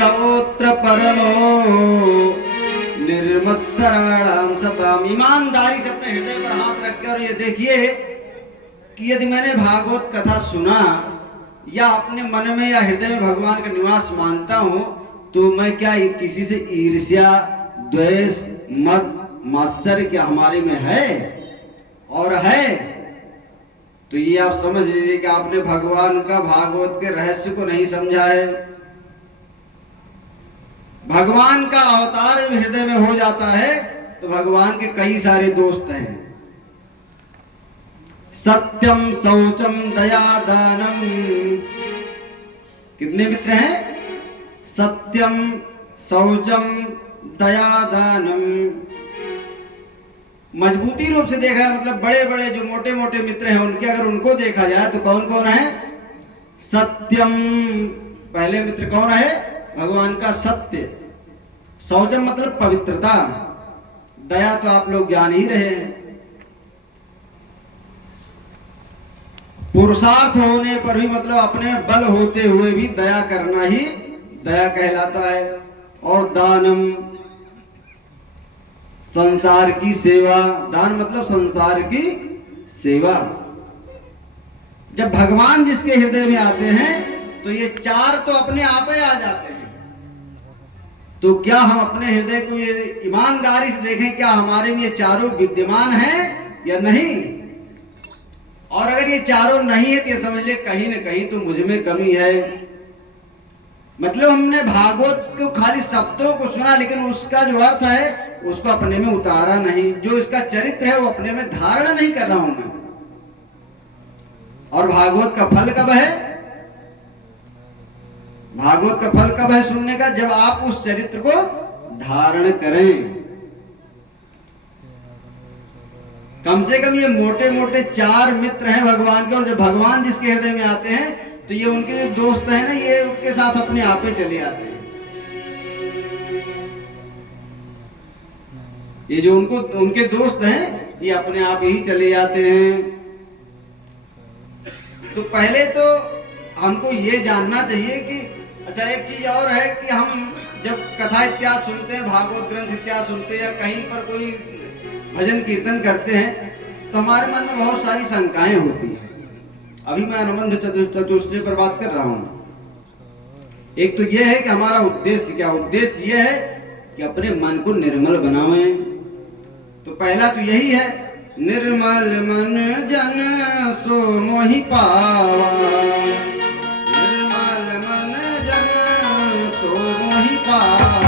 स्तोत्र परमो निर्मत्सराणाम सताम। ईमानदारी से अपने हृदय पर हाथ रख कर ये देखिए कि यदि मैंने भागवत कथा सुना या अपने मन में या हृदय में भगवान का निवास मानता हूं, तो मैं क्या किसी से ईर्ष्या, द्वेष, मद, मात्सर्य क्या हमारे में है? और है तो ये आप समझ लीजिए कि आपने भगवान का भागवत के रहस्य को नहीं समझा है। भगवान का अवतार हृदय में हो जाता है तो भगवान के कई सारे दोस्त हैं। सत्यम, शौचम, दया, दानम। कितने मित्र हैं? सत्यम, शौचम, दया, दानम। मजबूती रूप से देखा है, मतलब बड़े बड़े जो मोटे मोटे मित्र हैं उनके अगर उनको देखा जाए तो कौन कौन है? सत्यम, पहले मित्र कौन है? भगवान का सत्य। शौचम मतलब पवित्रता। दया तो आप लोग जान ही रहे हैं, पुरुषार्थ होने पर भी मतलब अपने बल होते हुए भी दया करना ही दया कहलाता है। और दानम, संसार की सेवा। दान मतलब संसार की सेवा। जब भगवान जिसके हृदय में आते हैं तो ये चार तो अपने आप ही आ जाते हैं। तो क्या हम अपने हृदय को ये ईमानदारी से देखें, क्या हमारे में ये चारों विद्यमान हैं या नहीं? और अगर ये चारों नहीं है तो ये समझ ले कहीं ना कहीं तो मुझ में कमी है। मतलब हमने भागवत को खाली शब्दों को सुना, लेकिन उसका जो अर्थ है उसको अपने में उतारा नहीं। जो इसका चरित्र है वो अपने में धारण नहीं कर रहा हूं मैं। और भागवत का फल कब है? भागवत का फल कब है सुनने का? जब आप उस चरित्र को धारण करें। कम से कम ये मोटे मोटे चार मित्र हैं भगवान के, और जब भगवान जिसके हृदय में आते हैं तो ये उनके जो दोस्त हैं ना, ये उनके साथ अपने आप ही चले आते हैं। ये जो उनके दोस्त हैं ये अपने आप ही चले जाते हैं। तो पहले तो हमको ये जानना चाहिए कि अच्छा, एक चीज और है कि हम जब कथा इत्यादि सुनते हैं, भागवत ग्रंथ इत्यादि सुनते हैं या कहीं पर कोई भजन कीर्तन करते हैं तो हमारे मन में बहुत सारी शंकाएं होती हैं। अभी मैं अनुबंध चतुष्टय पर बात कर रहा हूं। एक तो यह है कि हमारा उद्देश्य क्या? उद्देश्य यह है कि अपने मन को निर्मल बनावें। तो पहला तो यही है, निर्मल मन जन सो मोहि पावा। निर्मल मन जन सो मोहि पावा।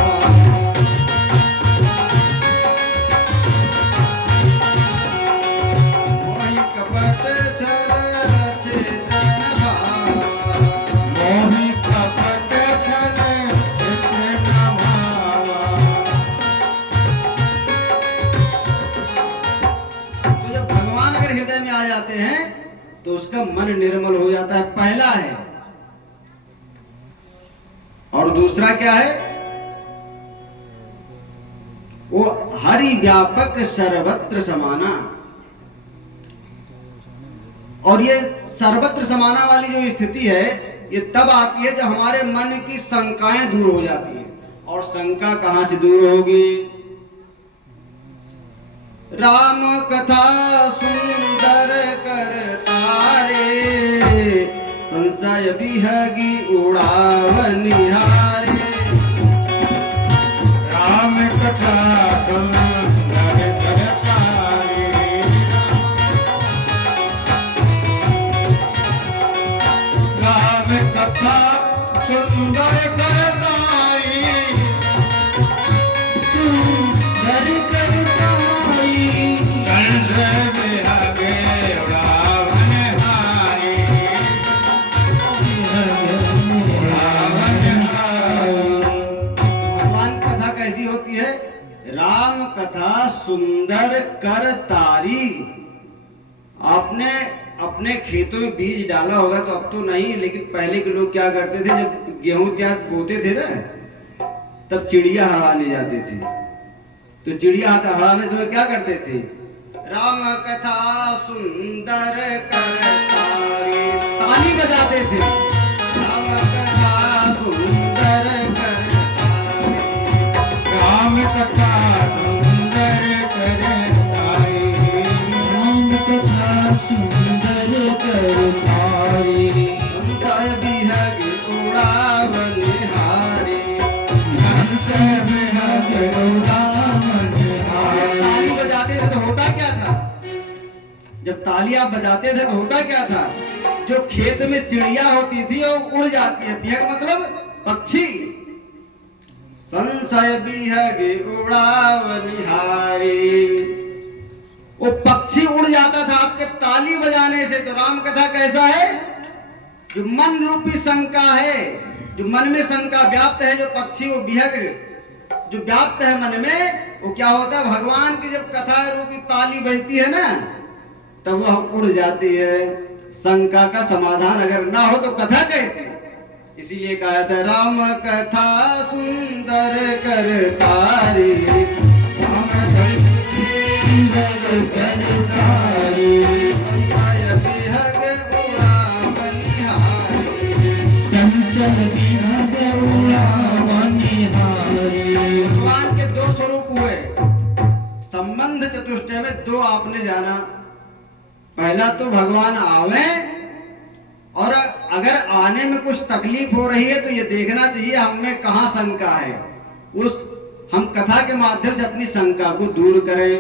तो उसका मन निर्मल हो जाता है, पहला है। और दूसरा क्या है? वो हरि व्यापक सर्वत्र समाना। और ये सर्वत्र समाना वाली जो स्थिति है ये तब आती है जब हमारे मन की शंकाएं दूर हो जाती है। और शंका कहां से दूर होगी? राम कथा सुंदर करतारे, संशय बिहगी उड़ावनिहारे। राम कथा सुंदर करतारे, राम कथा सुंदर करतारे, सुंदर करतारे। राम कथा सुंदर कर तारी। आपने अपने खेतों में बीज डाला होगा तो अब तो नहीं, लेकिन पहले के लोग क्या करते थे, जब गेहूं क्या बोते थे ना तब चिड़िया हराने जाते थे। तो चिड़िया हराने से क्या करते थे? राम कथा सुंदर कर तारी, ताली बजाते थे। राम कथा सुंदर कर ताली बजाते थे तो होता क्या था? जब ताली आप बजाते थे तो होता क्या था? जो खेत में चिड़िया होती थी वो उड़ जाती है। बिहग मतलब पक्षी। संशय बिहगे उड़ावनिहारी, वो पक्षी उड़ जाता था आपके ताली बजाने से। तो राम कथा कैसा है? जो मन रूपी शंका है, जो मन में शंका व्याप्त है, जो पक्षी वो बिहग जो व्याप्त है मन में, वो क्या होता है? भगवान की जब कथा रूपी ताली बजती है ना, तब वह उड़ जाती है। शंका का समाधान अगर ना हो तो कथा कैसे? इसीलिए कहा था राम कथा सुंदर करतारी, संशय बिहग उड़ावनिहारी। भगवान के दो स्वरूप हुए। संबंध चतुष्टय में दो आपने जाना। पहला तो भगवान आवे, और अगर आने में कुछ तकलीफ हो रही है तो ये देखना चाहिए हम में कहां शंका है। उस हम कथा के माध्यम से अपनी शंका को दूर करें।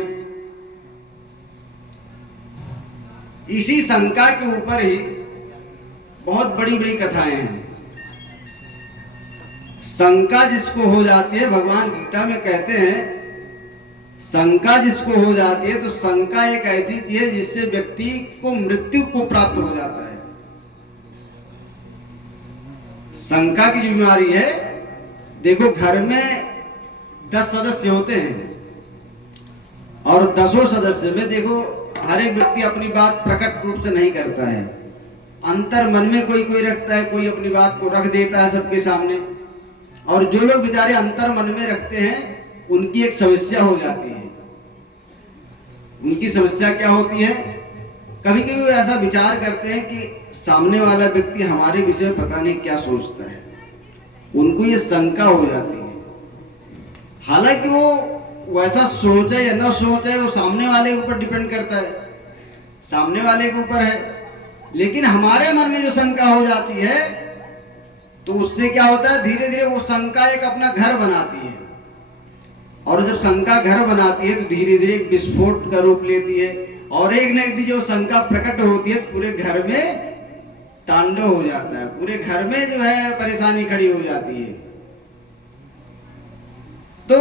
इसी शंका के ऊपर ही बहुत बड़ी बड़ी कथाएं हैं। शंका जिसको हो जाती है, भगवान गीता में कहते हैं, शंका जिसको हो जाती है तो शंका एक ऐसी चीज है जिससे व्यक्ति को मृत्यु को प्राप्त हो जाता है। शंका की जो बीमारी है, देखो घर में 10 सदस्य होते हैं और 10 सदस्य में देखो हर एक व्यक्ति अपनी बात प्रकट रूप से नहीं करता है। अंतर मन में कोई कोई रखता है, कोई अपनी बात को रख देता है सबके सामने। और जो लोग बेचारे अंतर मन में रखते हैं उनकी एक समस्या हो जाती है। उनकी समस्या क्या होती है? कभी कभी वो ऐसा विचार करते हैं कि सामने वाला व्यक्ति हमारे विषय में पता नहीं क्या सोचता है। उनको ये शंका हो जाती है। हालांकि वो वैसा सोचे या न सोचे वो सामने वाले के ऊपर डिपेंड करता है, सामने वाले के ऊपर है। लेकिन हमारे मन में जो शंका हो जाती है तो उससे क्या होता है? धीरे धीरे वो शंका एक अपना घर बनाती है। और जब शंका घर बनाती है तो धीरे धीरे एक विस्फोट का रूप लेती है। और एक न एक दिन जो शंका प्रकट होती है पूरे घर में तांडव हो जाता है, पूरे घर में जो है परेशानी खड़ी हो जाती है। तो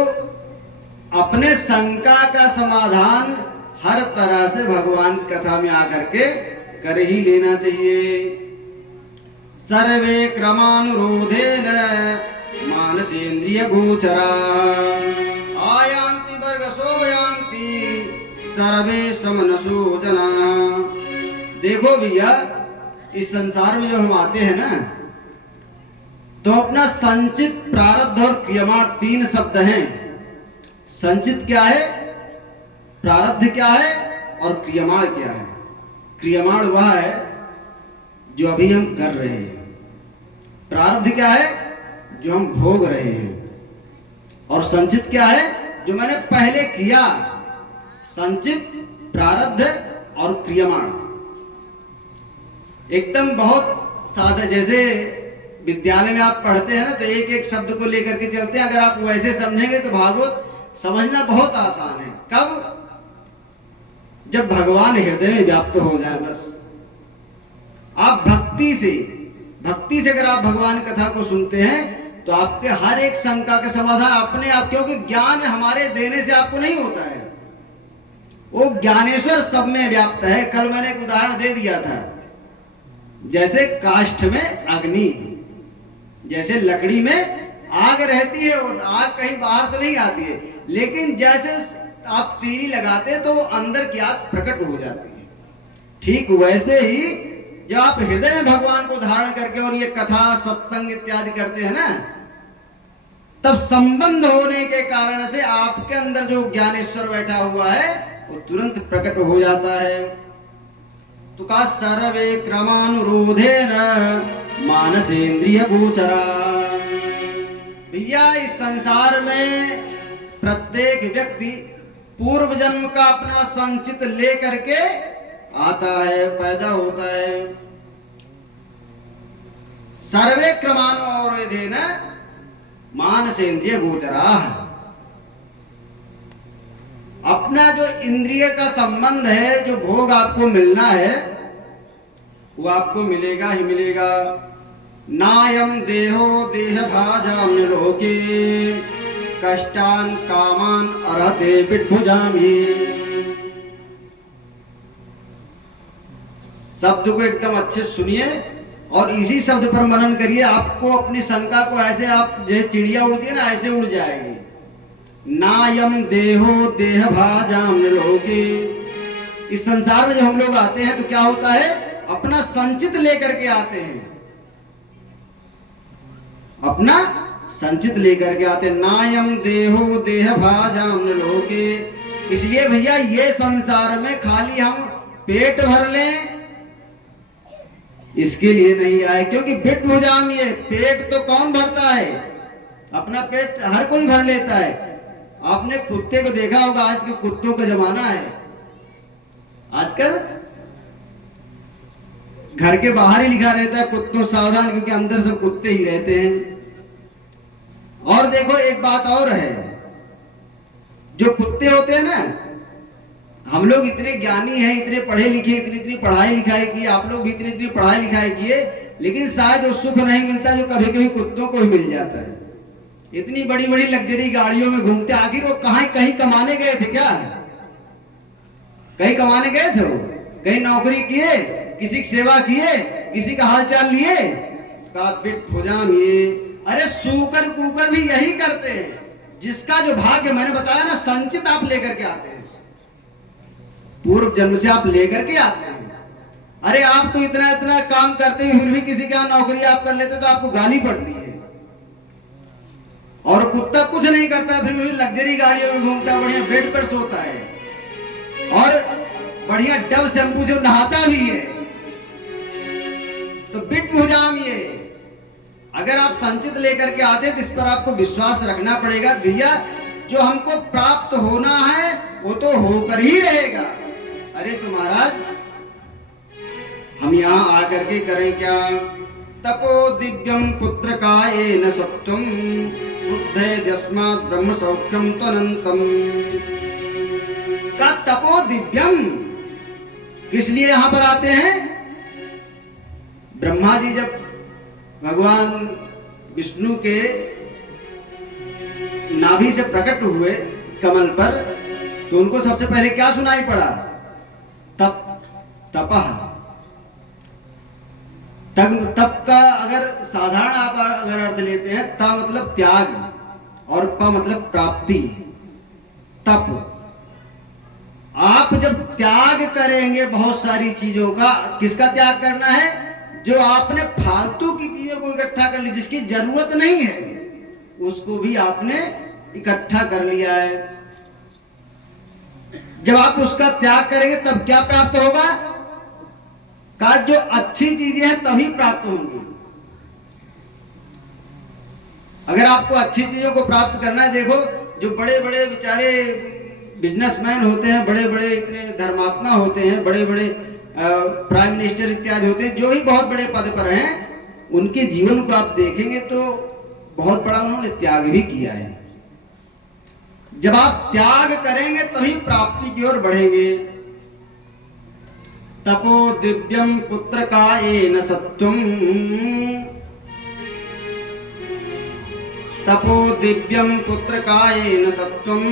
अपने शंका का समाधान हर तरह से भगवान की कथा में आकर के कर ही लेना चाहिए। सर्वे क्रमानुरोधेन मानसेन्द्रिय गोचरा, आयांति वर्गसो यांति सर्वे समनसो जना। देखो भैया, इस संसार में जो हम आते हैं ना, तो अपना संचित, प्रारब्ध और क्रियमाण 3 शब्द हैं। संचित क्या है, प्रारब्ध क्या है और क्रियमाण क्या है? क्रियमाण वह है जो अभी हम कर रहे हैं। प्रारब्ध क्या है? जो हम भोग रहे हैं। और संचित क्या है? जो मैंने पहले किया। संचित, प्रारब्ध और क्रियमाण एकदम बहुत सादा। जैसे विद्यालय में आप पढ़ते हैं ना, तो एक एक शब्द को लेकर के चलते हैं। अगर आप वैसे समझेंगे तो भागवत समझना बहुत आसान है। कब? जब भगवान हृदय में व्याप्त हो जाए। बस आप भक्ति से अगर आप भगवान कथा को सुनते हैं तो आपके हर एक शंका का समाधान अपने आप, क्योंकि ज्ञान हमारे देने से आपको नहीं होता है, वो ज्ञानेश्वर सब में व्याप्त है। कल मैंने एक उदाहरण दे दिया था, जैसे काष्ठ में अग्नि, जैसे लकड़ी में आग रहती है और आग कहीं बाहर से नहीं आती है, लेकिन जैसे आप तीली लगाते हैं तो वो अंदर की आग प्रकट हो जाती है। ठीक वैसे ही जब आप हृदय में भगवान को धारण करके और ये कथा सत्संग इत्यादि करते हैं ना, तब संबंध होने के कारण से आपके अंदर जो ज्ञानेश्वर बैठा हुआ है वो तुरंत प्रकट हो जाता है। तो का सर्वे क्रमानुरोधेन मानसेन्द्रिय गोचरा। भैया, इस संसार में प्रत्येक व्यक्ति पूर्व जन्म का अपना संचित ले करके आता है, पैदा होता है। सर्वे क्रमानुरोधेन मानसेन्द्रिय गोचरा। अपना जो इंद्रिय का संबंध है, जो भोग आपको मिलना है, वो आपको मिलेगा ही मिलेगा। नायम देहो देह भाजाम लोके कष्टान कामान अरहते विड्भुजामि। शब्द को एकदम अच्छे सुनिए और इसी शब्द पर मनन करिए। आपको अपनी शंका को ऐसे, आप जैसे चिड़िया उड़ती है ना, ऐसे उड़ जाएगी। नायम देहो देह भाजाम लोके। इस संसार में जब हम लोग आते हैं तो क्या होता है, अपना संचित लेकर के आते हैं, अपना संचित लेकर के आते। नायम देहो देह भाजाम लोके। इसलिए भैया ये संसार में खाली हम पेट भर लें इसके लिए नहीं आए, क्योंकि पेट हो जाम। ये पेट तो कौन भरता है, अपना पेट हर कोई भर लेता है। आपने कुत्ते को देखा होगा, आजकल कुत्तों का जमाना है। आजकल घर के बाहर ही लिखा रहता है कुत्तों सावधान, क्योंकि अंदर सब कुत्ते ही रहते हैं। और देखो एक बात और है, जो कुत्ते होते हैं ना, हम लोग इतने ज्ञानी हैं, इतने पढ़े लिखे, इतनी इतनी पढ़ाई लिखाई की, आप लोग भी इतनी इतनी पढ़ाई लिखाई किए, लेकिन शायद वो सुख नहीं मिलता जो कभी कभी कुत्तों को ही मिल जाता है। इतनी बड़ी बड़ी लग्जरी गाड़ियों में घूमते, आखिर वो कहीं कमाने गए थे क्या? कहीं कमाने गए थे वो? कहीं नौकरी किए, किसी की सेवा किए, किसी का हाल चाल लिए? का बिट भुजाम ये। अरे सूकर कुकर भी यही करते हैं। जिसका जो भाग्य मैंने बताया ना, संचित आप लेकर के आते हैं, पूर्व जन्म से आप लेकर के आते हैं। अरे आप तो इतना इतना काम करते हैं, फिर भी किसी का नौकरी आप कर लेते तो आपको गाली पड़ती है। और कुत्ता कुछ नहीं करता, फिर भी लग्जरी गाड़ियों में घूमता, बढ़िया बेड पर सोता है और बढ़िया डब शैम्पू से नहाता भी है। तो बिट भुजाम ये। अगर आप संचित लेकर के आते तो इस पर आपको विश्वास रखना पड़ेगा। भैया जो हमको प्राप्त होना है वो तो होकर ही रहेगा। अरे तो महाराज हम यहाँ आकर के करें क्या? तपो दिव्यम पुत्र कायेन सत्वम शुद्धे जस्मात् ब्रह्म सौख्यम त्वनंतम। का तपो दिव्यम किस लिए यहाँ पर आते हैं? ब्रह्मा जी जब भगवान विष्णु के नाभि से प्रकट हुए कमल पर, तो उनको सबसे पहले क्या सुनाई पड़ा? तप, तपह। तप का अगर साधारण आप अगर अर्थ लेते हैं, त मतलब त्याग और प मतलब प्राप्ति। तप, आप जब त्याग करेंगे बहुत सारी चीजों का, किसका त्याग करना है? जो आपने फालतू की चीजों को इकट्ठा कर ली, जिसकी जरूरत नहीं है, उसको भी आपने इकट्ठा कर लिया है। जब आप उसका त्याग करेंगे तब क्या प्राप्त होगा? का जो अच्छी चीजें हैं तभी प्राप्त होंगी। अगर आपको अच्छी चीजों को प्राप्त करना है, देखो जो बड़े बड़े बेचारे बिजनेसमैन होते हैं, बड़े बड़े इतने धर्मात्मा होते हैं, बड़े बड़े प्राइम मिनिस्टर इत्यादि होते हैं, जो ही बहुत बड़े पद पर हैं, उनके जीवन को आप देखेंगे तो बहुत बड़ा उन्होंने त्याग भी किया है। जब आप त्याग करेंगे तभी प्राप्ति की ओर बढ़ेंगे। तपो दिव्यम पुत्र कायेन सत्वम। तपो दिव्यम पुत्र कायेन सत्वम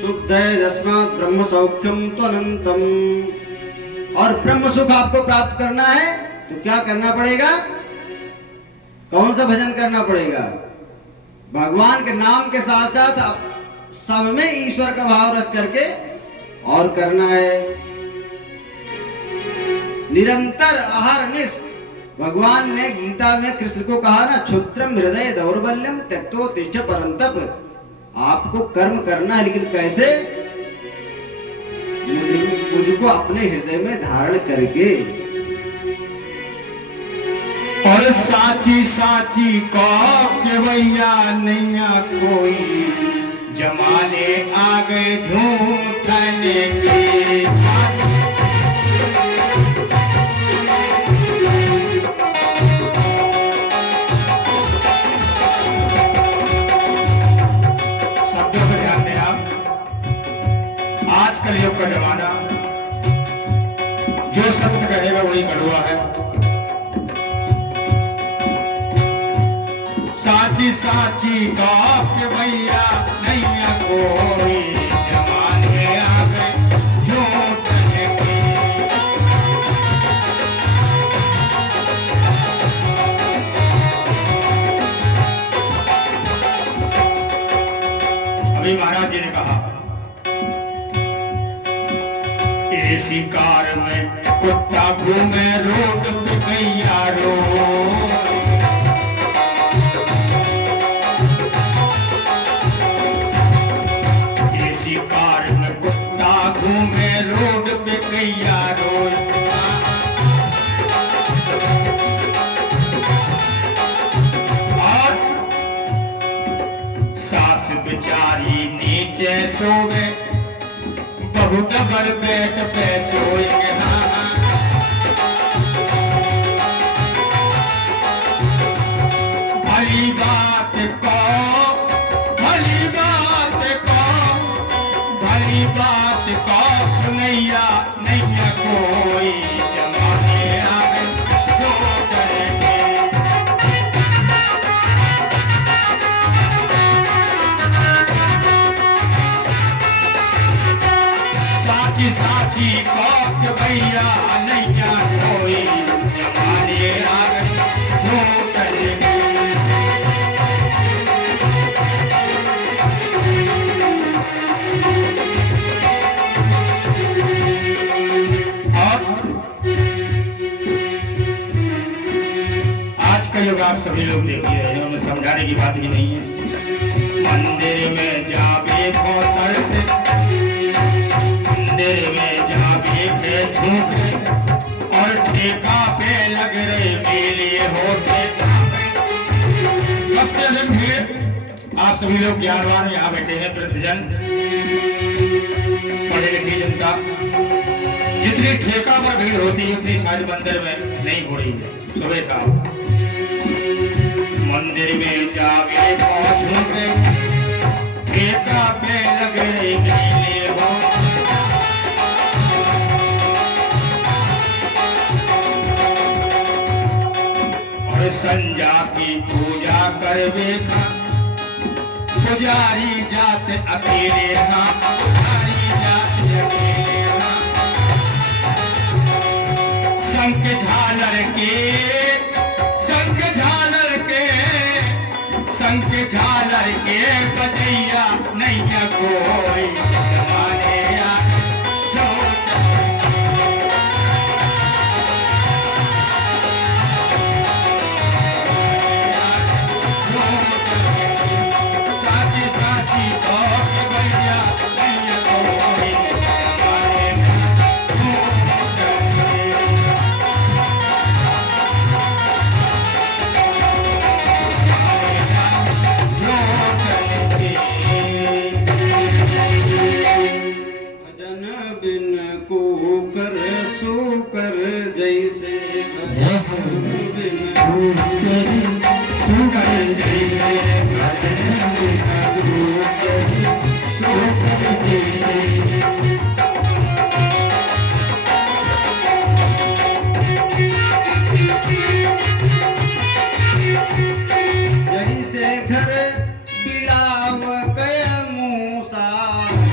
शुद्धे जस्मात् ब्रह्म सौख्यम त्वनंतम। और ब्रह्म सुख आपको प्राप्त करना है तो क्या करना पड़ेगा? कौन सा भजन करना पड़ेगा? भगवान के नाम के साथ साथ सब में ईश्वर का भाव रख करके और करना है। निरंतर अहर्निश। भगवान ने गीता में कृष्ण को कहा ना, क्षुद्रम हृदय दौर्बल्यम त्यक्तो तिष्ठ परंतप। आपको कर्म करना है, लेकिन कैसे? मुझको अपने हृदय में धारण करके। और साची साची को केवैया नैया कोई, जमाने आ गए झूठने के। का जमाना, जो सत्य कहेगा वही कड़वा है। साची साची कहो कि भैया नैया कोई जमाने आ गए झूठ की। अभी महाराज जी ने कहा ऐसी कार में कुत्ता घूमे रोड पे गैया रो। ऐसी कार में कुत्ता घूमे रोड पे गैया रो। और सास बेचारी नीचे सोवे, बहू डबल बेड पे सोए के भली बात को, भली बात को, भली बात को सुनैया नैया कोई जमाने आवे जो करेंगे। साची साची कहो कि भैया नैया कोई जमाने आवे जो करेंगे। आज का युग आप सभी लोग देख ही रहे हैं, उन्हें समझाने की बात ही नहीं है। मंदिर में जावे खोतर से, मंदिर में जावे पे झूठे, और ठेका पे लग रहे मेले होते। सबसे अधिक भीड़ आप सभी लोग ज्ञानवान यहाँ बैठे हैं, वृद्धजन, पढ़े लिखे जनता। जितनी ठेका पर भीड़ होती है उतनी सारी मंदिर में नहीं हो रही है। सुबह साहब मंदिर में जावे झूठे, ठेका पे लग रहे मेले हो। और संजा की पूजा करवे का पुजारी जाते अकेले ना, पुजारी जाते अकेले ना। शंख झालर के, शंख झालर के, शंख झालर के बजैया नैया कोई जमाने आवे जो साची साची कहो कि भैया नैया कोई जमाने भजन बिन को कर सो कर जैसे, भजन बिन सुकर जैसे, भजन बिना गुरु सुकर जैसे। जैसे घर बिलाव कय मूसा,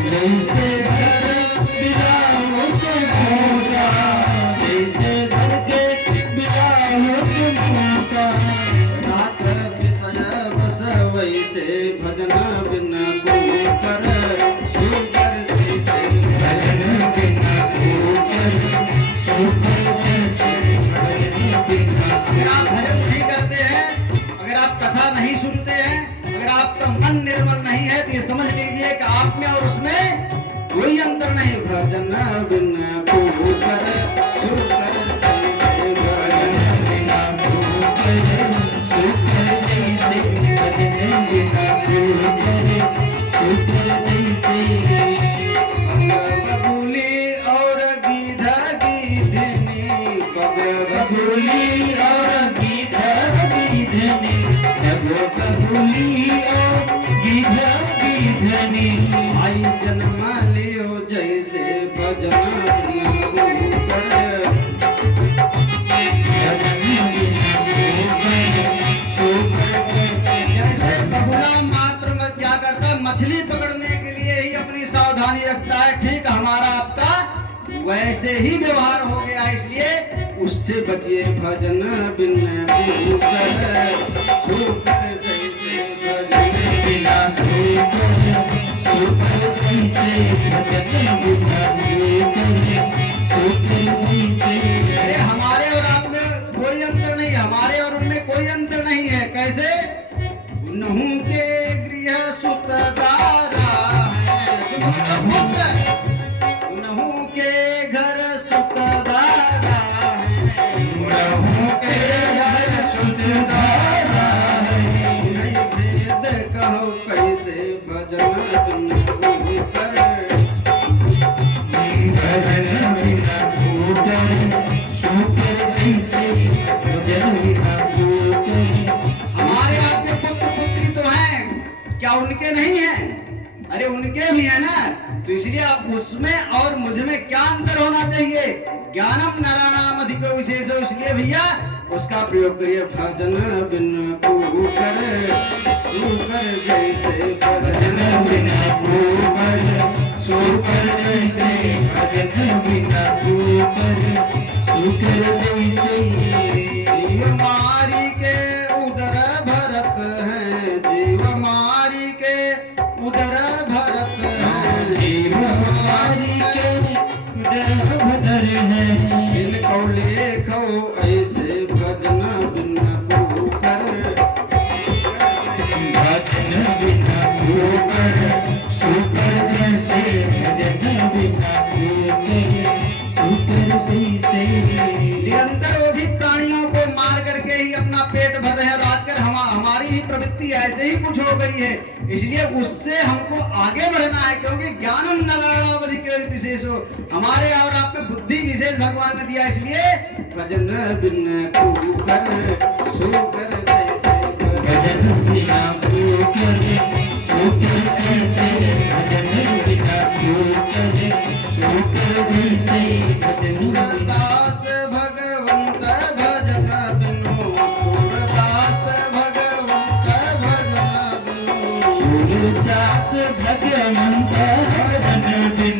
जैसे घर बिलाव के मूसा, जैसे घर के बिलाव के मूसा। रात्र विषय बस वैसे, भजन बिन को कर सो कर जैसे, भजन बिना गुरु सुकर जैसे, भजन बिना। अगर आप भजन नहीं करते हैं, अगर आप कथा नहीं सुनते हैं, अगर आपका मन निर्मल नहीं है, तो ये समझ लीजिए कि आप में और उसमें कोई अंतर नहीं। भजन बिन को कर सो कर जैसे, भजन बिना गुरु सुकर जैसे, भजन बिना गुरु सुकर जैसे। बबूली और गीधा गीधनी, बबूली और गीधा गीधनी, बबूली और गीधा गीधनी। आई जन्म लियो जैसे, मछली पकड़ने के लिए ही अपनी सावधानी रखता है, ठीक हमारा आपका वैसे ही व्यवहार हो गया, इसलिए उससे बचिए। भजन बिन भूकर सुकर जैसे, भजन बिना भूकर सुकर जैसे, भजन बिना भूकर सुकर जैसे। अरे हमारे और आप में कोई अंतर नहीं, हमारे और उनमें कोई अंतर नहीं है। कैसे? उन्हों के गृह सुत दारा है, पुत्र उन्हों के घर सुत दारा है, उन्हों के घर सुत दारा है। नहीं भेद कहो कैसे भजन बिन भूकर, भजन बिना भूकर सुकर जैसे, भजन बिना भूकर। हमारे आपके पुत्र पुत्री तो हैं, क्या उनके नहीं हैं? अरे उनके भी है ना, तो इसलिए आप उसमें और मुझ में क्या अंतर होना चाहिए? ज्ञानम नराणाम अधिको विशेषो, इसलिए भैया उसका प्रयोग करिए। भजन बिन भूकर सुकर जैसे, भजन भजन बिना भूकर सुकर जैसे, भजन बिना भूकर सुकर जैसे। जीव मारी के उदर भरत है, जीव मारी के उदर भरत है, जीव हमारी के उदर भदर है। इनको लेखो ऐसे भजन बिन भूकर, भजन बिना भूकर सुकर जैसे, भजन बिना भूकर सुकर जैसे। निरंतर वो भी प्राणियों को मार करके ही अपना पेट भर रहे हैं, और आजकल हमारी ही प्रवृत्ति ऐसे ही कुछ हो गई है, इसलिए उससे हमको आगे बढ़ना है, क्योंकि ज्ञानम नराणावधि के विशेष हो, हमारे और आप में बुद्धि विशेष भगवान ने दिया, इसलिए भजन बिन भूकर सुकर जैसे, भजन बिना भूकर सुकर जैसे, भजन बिना भूकर सुकर जैसे। भजन सूरदास भगवंत भजन बिनु, सूरदास भगवंत भजन बिनु, सूरदास भगवंत भजन बिनु,